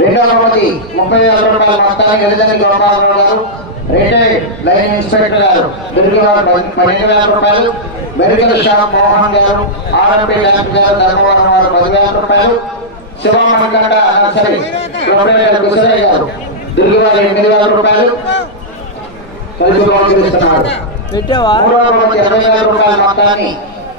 రెండవ బహుమతి ముప్పై వేల రూపాయల మొత్తాన్ని గిరిజన గోపాలరావు గారు రిటైర్డ్ లైన్ ఇన్స్పెక్టర్ గారు పది- పన్నెండు వేల రూపాయలు మెరుగల షా మోహన్ గారు ఆర్ఎంపీ ల్యాంప్ గారు ధర్మవరం వారు పదివేల రూపాయలు నర్సరీ ప్రొపరేటర్ గుసరయ్య గారు దుర్గి వారు ఎనిమిది వేల రూపాయలు. కలిసి పెట్టావా? మూడవ ఇరవై వేల రూపాయల మొత్తాన్ని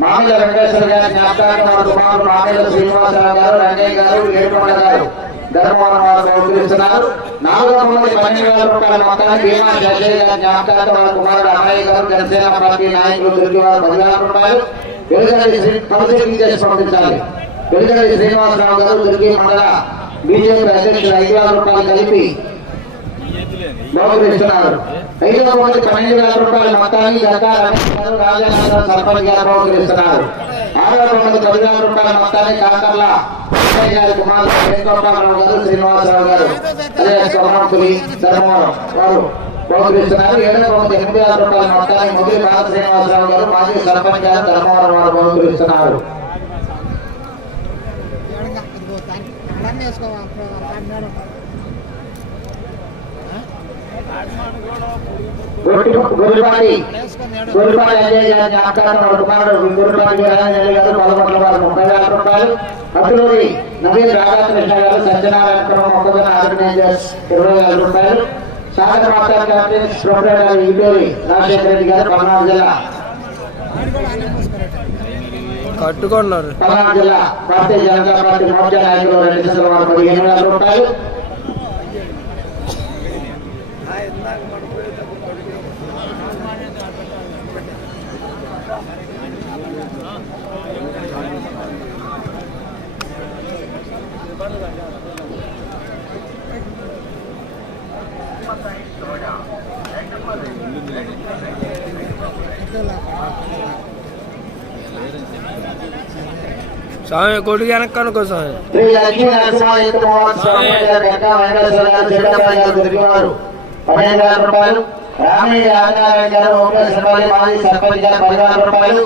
మామిళ్ళ వెంకటేశ్వర గారి జ్ఞాపకార్థం వారి కుమారుడు మామిళ్ళ శ్రీనివాసరావు గారు రంగయ్య గారు ఏడుకొండ గారు ధర్మవరం వారు బహుకరిస్తున్నారు. నాలుగవ బహుమతి పన్నెండు వేల రూపాయల మొత్తాన్ని భీమా శశయ్య గారి జ్ఞాపకార్థం వారి కుమారుడు అన్నయ్య గారు జనసేన పార్టీ నాయకులు దొరికి వారు పదివేల రూపాయలు వెలుగడి శ్రీ పరిశీలన చేసి పంపించాలి వెలుగడి శ్రీనివాసరావు గారు దుర్గి మండల బీజేపీ అధ్యక్షుడు ఐదు వేల రూపాయలు కలిపి బహుకరిస్తున్నారు ఐదవ మంది పన్నెండు వేల రూపాయల మొత్తాన్ని గంగా రమేష్ సర్పంచ్ గారు బహుకరిస్తున్నారు ఆరవ వేల రూపాయల మొత్తాన్ని కాకర్ల గారి కుమారుడు వేణుగోపాలరావు గారు శ్రీనివాసరావు గారు అదే ధర్మవరం వారు బహుకరిస్తున్నారు. ఏడవ మంది ఎనిమిది వేల రూపాయల మొత్తాన్ని శ్రీనివాసరావు గారు మాజీ సర్పంచ్ గారు ధర్మవరం వారు బహుకరిస్తున్నారు. అజయ్ గారి గారు పదకొండు వారు ముప్పై వేల రూపాయలు. అతులూరి నవీన్ రాధాకృష్ణ గారు సత్యనారాయణ పురం మొక్కజొన్న ఆర్గనైజర్స్ ఇరవై వేల రూపాయలు. Sagar master captain proprietor Eturi Rajasekhara Reddy garu Palnadu జిల్లా. కట్టుకున్నారు. పల్నాడు జిల్లా భారతీయ జనతా పార్టీ మోర్చా నాయకులు రెండు పదిహేను వేల రూపాయలు. స్వామి కొడుకు వెనక్కి అనుకో స్వామి. శ్రీ లక్ష్మీ స్వామి గారు గారు గారు పన్నెండు వేల రూపాయలు. రామయ్య ఆదినారాయణ గారు ఓంకాశ్వరపల్లి మాజీ సర్పంచ్ గారు పదివేల రూపాయలు.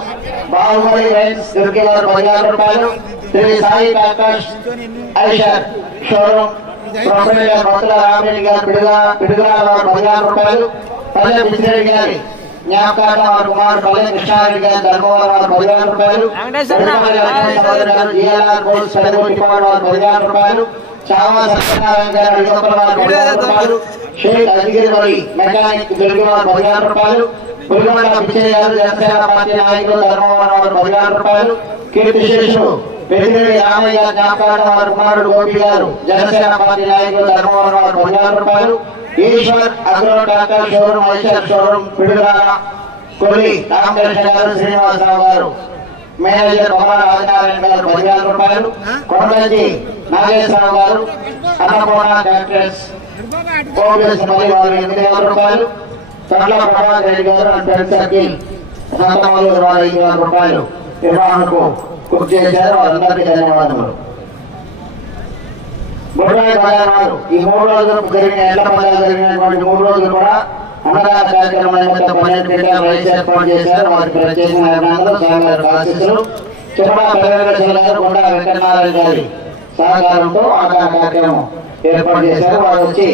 బాహుబలి రైన్స్ దొరికేవారు పదివేల రూపాయలు. Sri Sai Prakash Eicher showroom proprietor Mottala Ramareddy garu పిడుగా Piduguralla వారు పదివేల రూపాయలు. పల్లె పిచ్చిరెడ్డి గారి జ్ఞాపకార్థం వారి కుమారుడు పల్లె కృష్ణారెడ్డి గారి ధర్మవరం వారు పదివేల రూపాయలు వారు రూపాయలు చావా సత్యనారాయణ గారు అడిగొప్పల వారు పదివేల రూపాయలు షేక్ అజిగిరి వరి మెకానిక్ దొరికి వారు పదివేల రూపాయలు పులిగొండ పిచ్చయ్య గారు జనసేన పార్టీ నాయకులు ధర్మవరం వారు పదివేల రూపాయలు కీర్తి పెద్దిరెడ్డి రామయ్య గారి వారి కుమారుడు గోపి గారు జనసేన పార్టీ నాయకులు ధర్మవరం వారు రూపాయలు Eshwar agro doctor showroom Aishwar showroom Piduguralla Kolli Ramakrishna garu Srinivasarao garu. Manager బొమ్మల ఆదినారాయణ గారు పదివేల రూపాయలు కొండలకి నాగేశ్వరరావు గారు అన్నపూర్ణ డాక్టర్స్ ఎనిమిది వేల రూపాయలు తట్ల ప్రభాకర్ రెడ్డి గారు అండ్ సర్కిల్ సంతమాలు వారు ఐదు వేల రూపాయలు నిర్వహణకు చేశారు. వారందరికీ ధన్యవాదములు. బుడ్రాయి బజార్ ఈ మూడు రోజులు జరిగిన జరిగినటువంటి మూడు రోజులు కూడా అన్నదాన కార్యక్రమం నిమిత్తం పన్నెండు క్రికెట్ రైస్ ఏర్పాటు చేశారు. వారికి ప్రత్యేకమైన అభినందనలు స్వామి ఆశీస్సులు. చిరమా గారు కొండ వెంకటనారాయణ గారి సహకారంతో కార్యక్రమం ఏర్పాటు చేశారు. వారు వచ్చి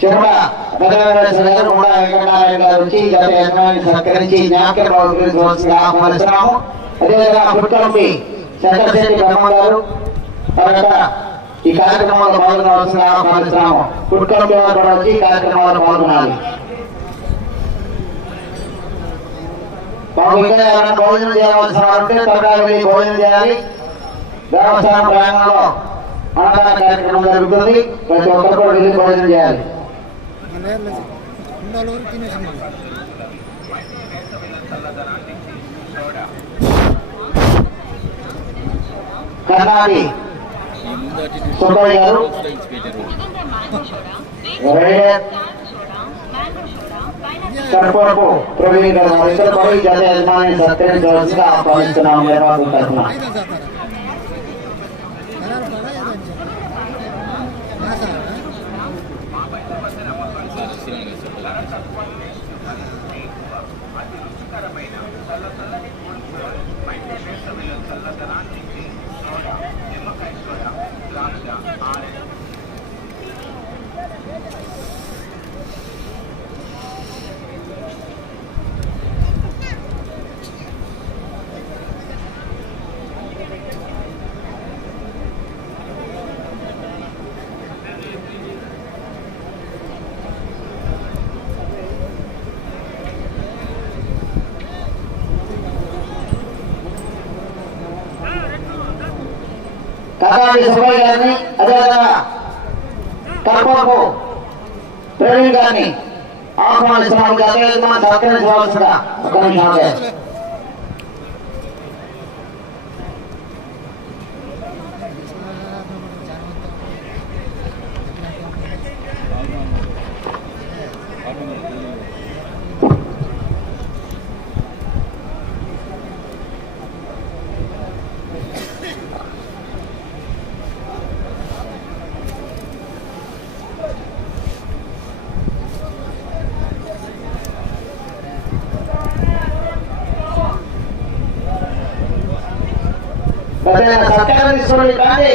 చిరమా పెరగేశ్వర గారు కూడా వెంకటనారాయణ గారు వచ్చి గత యజమాని సత్కరించి జ్ఞాపక ఆహ్వానిస్తున్నాము. అదేవిధంగా పుట్టంపి బ్రహ్మ గారు తర్వాత ఈ కార్యక్రమంలో పాల్గొనవలసిందిగా ఆహ్వానిస్తున్నాము. కుట్కం వారు కూడా వచ్చి కార్యక్రమంలో పాల్గొనాలి. ఇంకా భోజనం చేయవలసిన వారు త్వరగా వెళ్ళి భోజనం చేయాలి. దేవస్థానం ప్రాంగణంలో అన్నదాన కార్యక్రమం జరుగుతుంది. ప్రతి ఒక్కరు కూడా వెళ్ళి భోజనం చేయాలి. కర్ణాటి సుబ్బయ్య గారు రేయర్ కర్పూరపు ప్రవీణ్ గారు మా ఇద్దరు కూడా ఈ జత యజమాని సత్కరించవలసిగా ఆహ్వానిస్తున్నాము నిర్వాహకుల తరఫున చల్లదనానికి సోడా నిమ్మకాయ సోడా నగారి సుబ్బయ్య గారిని అదేవిధంగా కడపకు ప్రవీణ్ గారిని ఆహ్వానిస్తున్నాము అదేవిధంగా సత్కరించవలసిన ఒక నిమిషం ఆగే. పెద్దయిన సత్కారం తీసుకోండి కానీ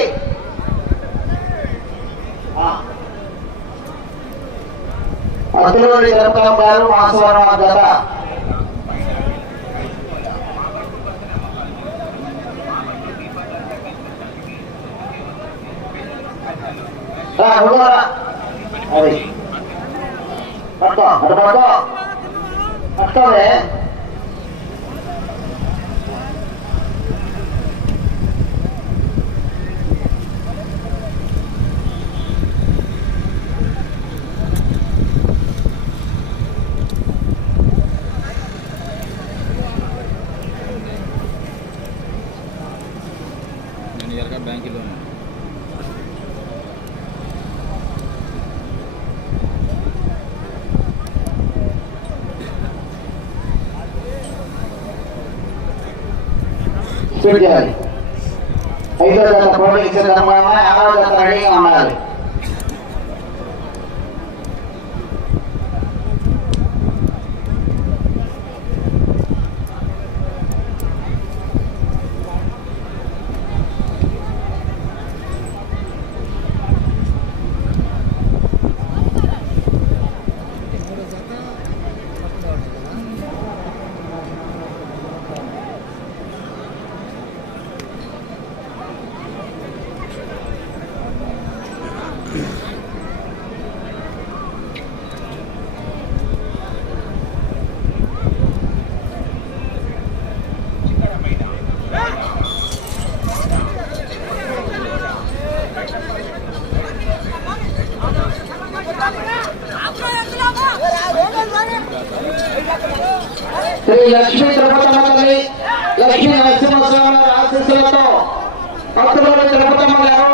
అతులోని జరపడం గారు వాసవరం గత అది. పట్టుకో అటు పట్టుకో. పట్టుకోవే. నేను బ్యాంకులో స్పీడ్ చేయాలి ఐదో జత పోటీ ఇచ్చిన తర్వాత ఆరో జత రెడీగా ఉండాలి. లక్ష్మీ తిరుపతమ్మ తల్లి లక్ష్మీ నరసింహస్వామి వారి ఆశీస్సులతో భక్తులు తిరుపతమ్మ గారు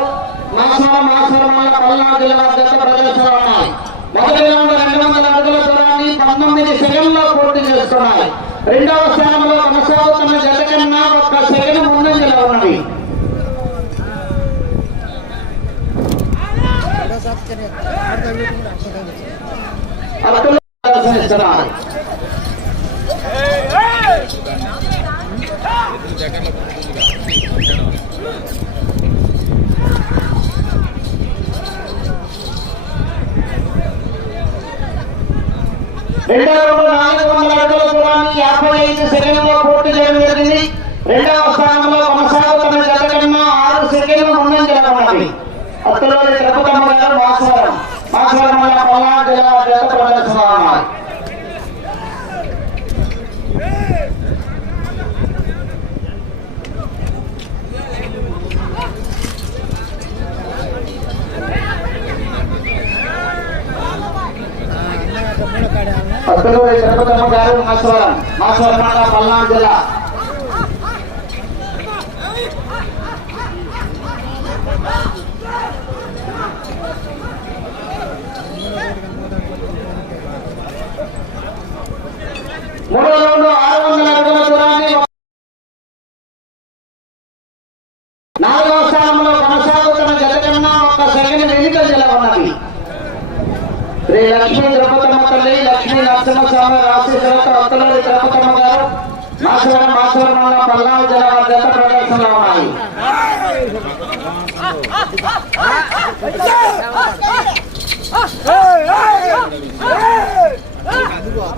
మాసాల మాసాల పల్నాడు జిల్లా అధ్యక్ష ప్రదర్శనలు ఉన్నాయి. మొదటి రౌండ్ రెండు వందల అడుగుల దూరాన్ని పంతొమ్మిది సెకండ్లో పూర్తి చేసుకున్నాయి. రెండవ స్థానంలో కొనసాగుతున్న జత కన్నా ఒక్క సెకండ్ ముందంజలో ఉన్నది. భక్తులు దర్శనిస్తున్నారు రెండవ రౌండ్ నాలుగు వందల అడుగుల దూరాన్ని యాభై ఐదు సెకండ్లో పూర్తి చేయడం జరిగింది రెండవ స్థానంలో కొనసాగుతున్న జత కన్నా ఆరు సెకండ్లు ముందంజలో ఉన్నది అత్తులోని తిరుపతమ్మ గారు మాసవరం మాసవరం వల్ల పల్నాడు జిల్లా జత ప్రదర్శన ఉన్నాయి అత్తులోని తిరుపతమ్మ గారు మాస్వరం మాస్వరం వల్ల పల్నాడు జిల్లా. మూడో రౌండ్ ఆరు వందల అడుగుల దూరాన్ని నాలుగవ స్థానంలో కొనసాగుతున్న జత కన్నా ఒక్క సెకండ్ వెనుక ఉన్నది శ్రీ లక్ష్మీ ద్రౌపదమ్మ తల్లి లక్ష్మీ నరసింహస్వామి రాశీశ్వరత అత్తలూరి ద్రౌపదమ్మ గారు మాసవరం మాసవరం వల్ల పల్నాడు జిల్లా వారి జత ప్రదర్శనలో ఉన్నాయి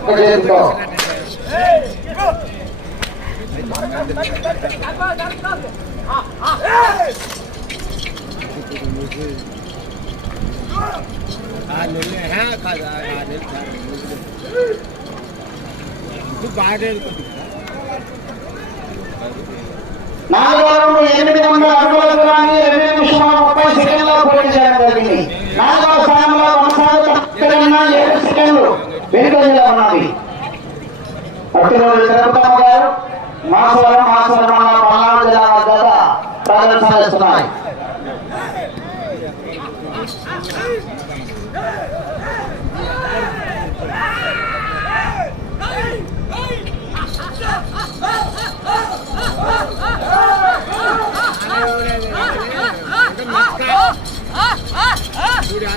ఒక చేతితో. నాలుగు రౌండ్ ఎనిమిది వందల అడుగుల దూరాన్ని రెండు నిమిషాల ముప్పై సెకండ్లో పోటీ చేయడం జరిగింది. నాలుగవ స్థానంలో కొనసాగుతున్న ఏడు సెకండ్లు వెనుకంజలో ఉన్నది అట్టిరోజు తిరుపతమ్మ గారు. మాసవరం మాసవరం పల్నాడు జిల్లా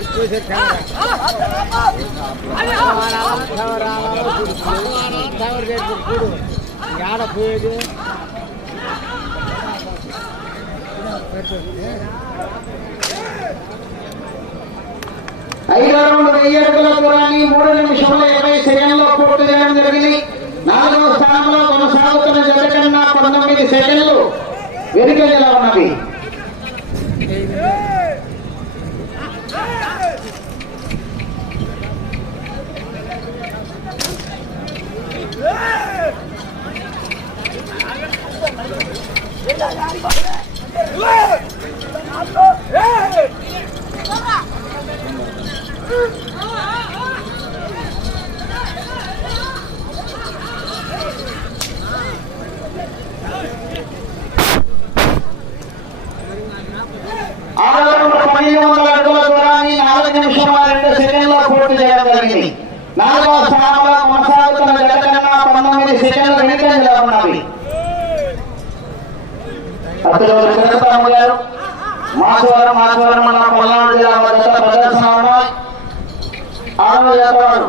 ప్రదర్శన ఇస్తున్నాయి ఐదో రౌండ్ వెయ్యి అడుగుల దూరాన్ని మూడు నిమిషముల ఇరవై సెకండ్లో పూర్తి చేయడం జరిగింది. నాలుగవ స్థానంలో కొనసాగుతున్న జత కన్నా పంతొమ్మిది సెకండ్లు వెనుకంజలో ఉన్నవి ఆరో రౌండ్ పన్నెండు వందల అడుగుల దూరాన్ని నాలుగు నిమిషముల రెండు సెకండ్లో పూర్తి చేయడం జరిగింది నాలుగవ స్థానంలో కొనసాగుతున్న జత కన్నా పంతొమ్మిది సెకండ్లు వెనుకంజలో ఉన్నవి అతడు తిరుపతమ్మ గారు మాసవరం మాసవరం మన పల్నాడు జిల్లా వద్ద ప్రదర్శన ఉన్నాయి ఆరో జత వారు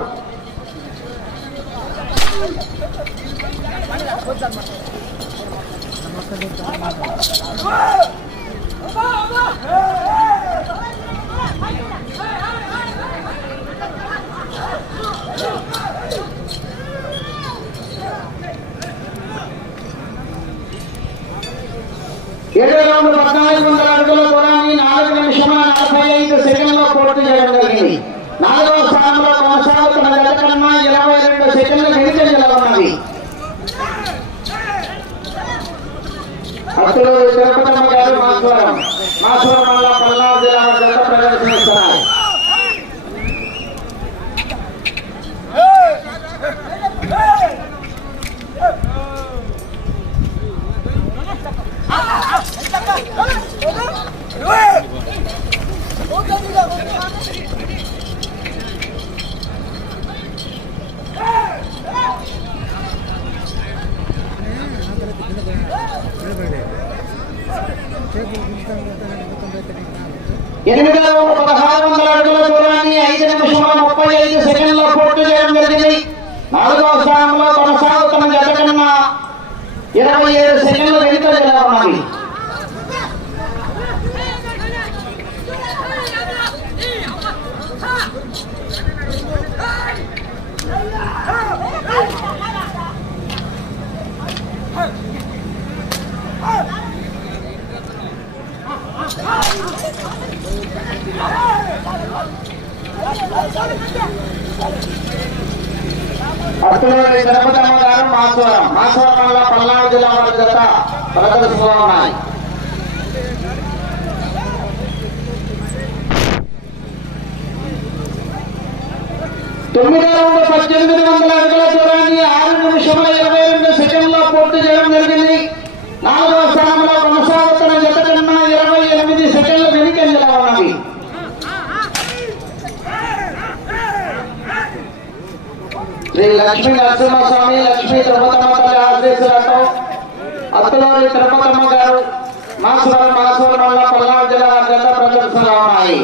ఏడో పద్నాలుగు వందల అడుగుల పొలాన్ని నాలుగు నిమిషమా నలభై ఐదు సెకండ్లో పూర్తి చేయడం జరిగింది. నాలుగవ స్థానంలో కొనసాగుతున్న జత కన్నా ఇరవై రెండు వెనుకంజలో ఉన్నది. తిరుపతమ్మ గారు మాస్వరం. మాస్వరం వల్ల పల్నాడు జిల్లా జత ప్రదర్శనిస్తున్నారు ఎనిమిదో రౌండ్ పదహారు వందల అడుగుల దూరాన్ని ఐదు నిమిషముల ముప్పై ఐదు సెకండ్లో పూర్తి చేయడం జరిగింది నాలుగవ స్థానంలో కొనసాగుతున్న జత కన్నా ఇరవై ఏడు సెకండ్లు వెనుకంజలో ఉన్నది అత్తులూరి తిరుపతమ్మ గారు మాసవరం మాసవరం వల్ల పల్నాడు జిల్లా వారి జత ప్రదర్శనలో ఉన్నాయి తొమ్మిది వందల పద్దెనిమిది వందల అడుగుల దూరాన్ని ఆరు నిమిషముల ఇరవై రెండు సెకండ్లో పూర్తి చేయడం జరిగింది నాలుగవ స్థానంలో కొనసాగుతున్న జత కన్నా ఇరవై ఎనిమిది సెకండ్లు వెనుకంజలో ఉన్నవి శ్రీ లక్ష్మీ నరసింహస్వామి లక్ష్మీ తిరుపతమ్మ తల్లి ఆశీస్సులతో అత్తలోని తిరుపతమ్మ గారు మాసవరం మాసవరం వల్ల పల్నాడు జిల్లా వారి జత ఉన్నాయి.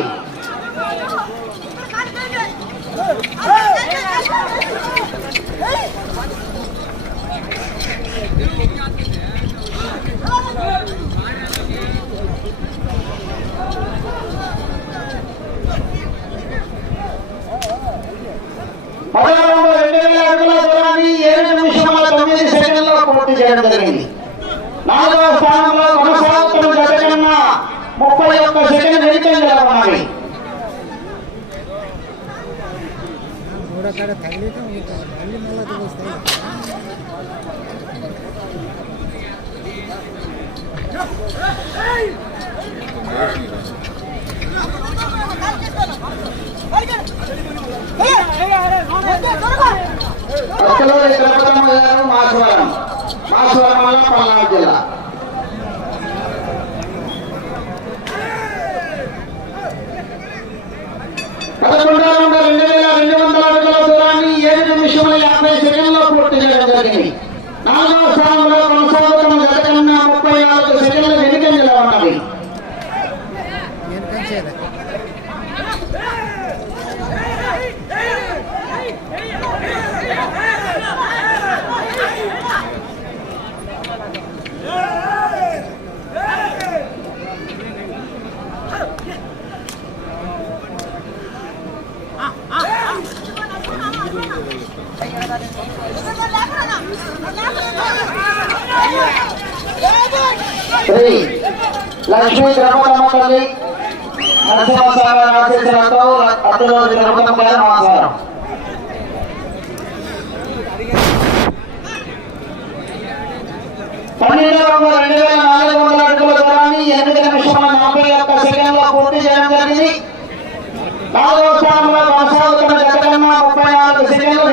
పదహారు రెండు వేల అడుగుల దూరాన్ని ఏడు నిమిషముల తొమ్మిది సెకండ్లో పూర్తి చేయడం జరిగింది. నాలుగవ స్థానంలో కొనసాగుతున్న జత ముప్పై ఒక్క సెకండ్ వెనుకంజలో కూడా కాడ తగిలేక మళ్ళీ మళ్ళీ వస్తాయి భక్తులూరి తిరుపతమ్మ గారు మాసవరం మాసవరం వల్ల పల్నాడు జిల్లా పదకొండు వందల రెండు వేల రెండు వందల అడుగుల దూరాన్ని ఏడు నిమిషముల యాభై సెకండ్లో పూర్తి చేయడం జరిగింది నాలుగవ స్థానంలో కొనసాగుతున్న గత కన్నా ముప్పై నాలుగు సెకండ్ల వెనుకంజలో ఉన్నది వెనకంచేది శ్రీ లక్ష్మీ తిరుపతమ్మ తల్లి నరసింహస్వామి ఆశీస్సులతో పన్నెండు వందల రెండు వేల నాలుగు వందల అడుగుల దూరాన్ని ఎనిమిది నిమిషముల నలభై ఒక్క సెకండ్లో పూర్తి చేయడం జరిగింది. నాలుగవ స్థానంలో కొనసాగుతున్న గత ముప్పై నాలుగు సెకండ్లు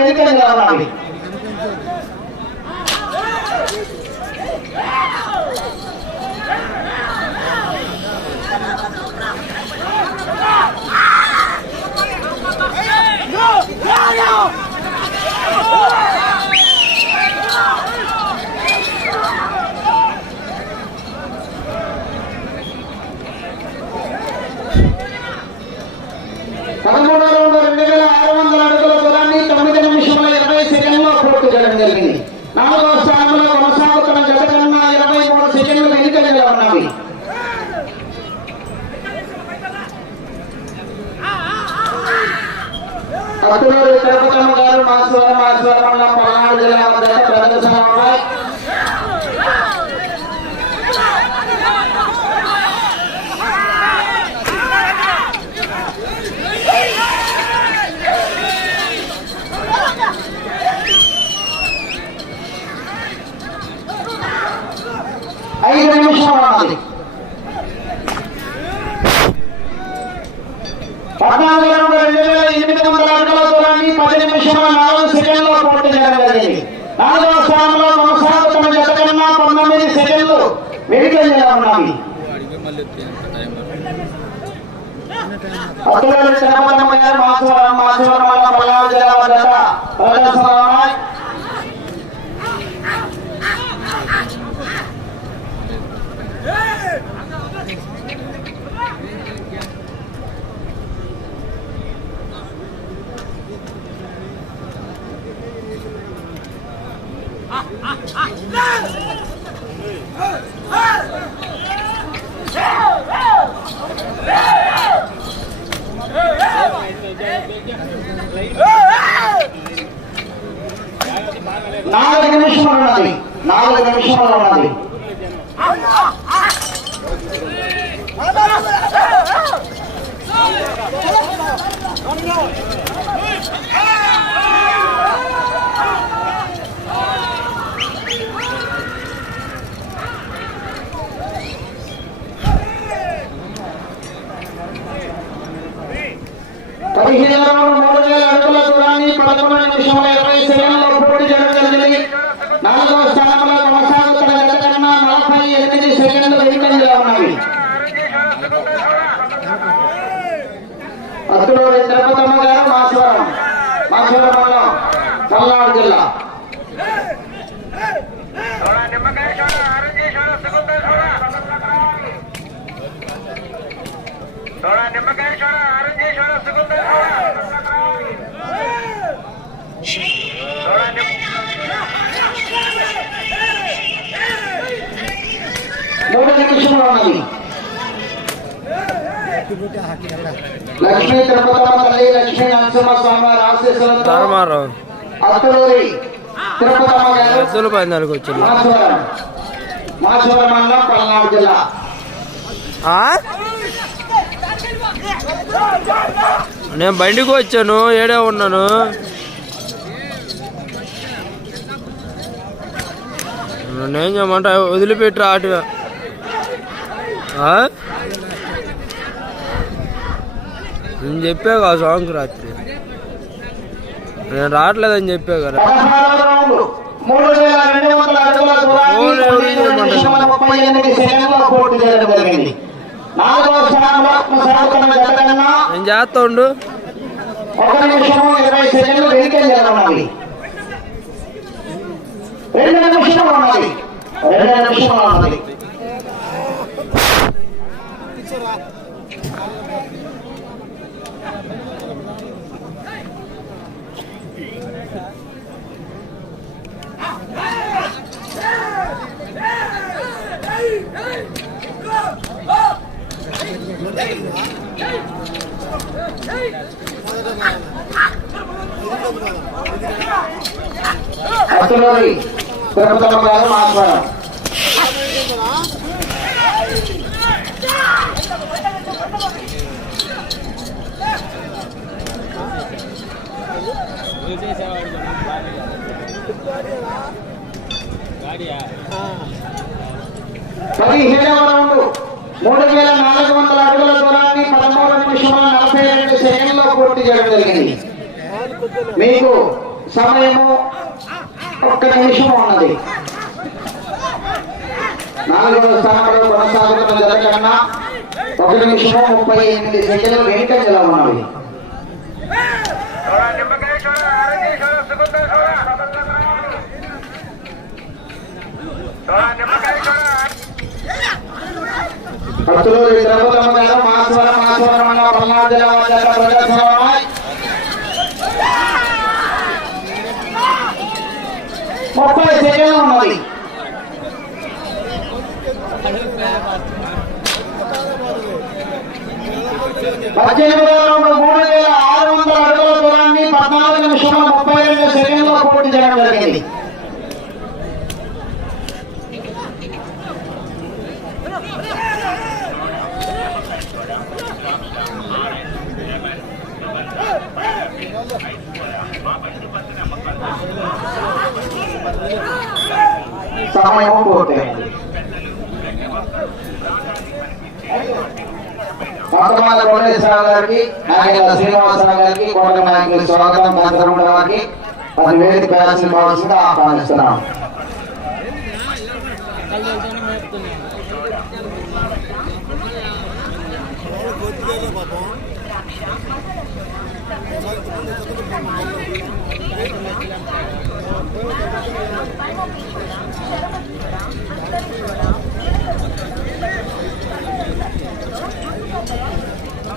పదమూడు వందల రెండు వేల ఆరు వందల అడుగుల దూరాన్ని తొమ్మిది నిమిషముల ఇరవై సెకండ్లో పూర్తి చేయడం జరిగింది నాలుగవ స్థానంలో కొనసాగుతున్న జత కన్నా ఇరవై మూడు సెకండ్లు వెనుకంగా ఉన్నవి అత్తులూరి తిరుపతమ్మ గారు మాస్వరం మాస్వరం పల్నాడు జిల్లా వద్ద ప్రదర్శన ఉన్నాయి ఐదు నిమిషాలు ఉన్నది పద్నాలుగు వందల రెండు వేల ఎనిమిది వందల అడుగుల దూరాన్ని పది నిమిషముల నాలుగు సెకండ్లో పూర్తి చేయడం జరిగింది నాలుగవ స్థానంలో కొనసాగుతున్న జత కన్నా పంతొమ్మిది సెకండ్లు వెనుకంజలో ఉన్నాయి అడిగి మళ్ళీ ఎంత టైం పడుతుంది అత్తులూరి తిరుపతమ్మ గారు మాసవరం మాసవరం వల్ల పల్నాడు జిల్లా వద్ద ప్రదర్శన ఉన్నాయి నాలుగు నిమిషములు ఉన్నది నాలుగు నిమిషములు ఉన్నది పదిహేను మూడు వేల అడుగుల దూరాన్ని పదకొండు నిమిషముల ఇరవై సెకండ్లో పూర్తి చేయడం జరిగింది నాలుగవ స్థానంలో కొనసాగుతున్న గత కన్నా నలభై ఎనిమిది సెకండ్లు వెనుకంజలో ఉన్నవి అత్తులూరి తిరుపతమ్మ గారు మాసవరం మాసవరం మండలం పల్నాడు జిల్లా మూడవ నిమిషంలో ఉన్నది? లక్ష్మీ తిరుపతమ్మ తల్లి లక్ష్మీ నరసింహ అత్తలూరి తిరుపతమ్మ గారు మండలం పల్నాడు జిల్లా. నేను బండికి వచ్చాను ఏడే ఉన్నాను? నేను చేయమంటా వదిలిపెట్టి ఆటగా నేను చెప్పాగా సాంగ్ రాత్రి. నేను రావట్లేదని చెప్పా కదా. నేను చేస్తా ఉండు ఒక ఇరవై సెకండ్లు రెండు ఉన్నది రెండు ఉన్నది అతలూరి తిరుపతమ్మ గారు మాట్లాడారు పదిహేడవ రౌండ్ మూడు వేల నాలుగు వందల అడుగుల దూరాన్ని పదమూడు నిమిషముల నలభై రెండు సెకండ్లో పూర్తి చేయడం జరిగింది మీకు సమయము ఒక్క నిమిషం ఉన్నది నాలుగవ స్థానంలో కొనసాగుతున్న జత కన్నా ఒక నిమిషము ముప్పై ఎనిమిది సెకండ్లు వెనుకంజలో ఉన్నవి భక్తులూరి ప్రభుత్వం గారు మాస్వర మాస్వర మండల పల్నాడు జిల్లా వారి ప్రజాస్వామ్య ముప్పై సెకండ్లు ఉన్నది పద్దెనిమిది మూడు వేల ఆరు వందల అడుగుల దూరాన్ని పద్నాలుగు నిమిషముల ముప్పై రెండు సెకండ్లో పూర్తి చేయడం జరిగింది సమయం పూర్తయింది. మొట్టమొదటి కోటేశ్వరరావు గారికి నాయకుల శ్రీనివాసరావు గారికి కోట నాయకులు స్వాగతం భద్రముల వారికి వారి వేదిక ప్రయాసం కావాల్సిందిగా ఆహ్వానిస్తున్నాం.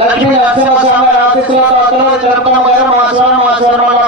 లక్ష్మీ నరసింహస్వామి గారి ఆశీస్సులతో అతను తిరుపతమ్మ గారు మా స్వామి మా శివరమల్ల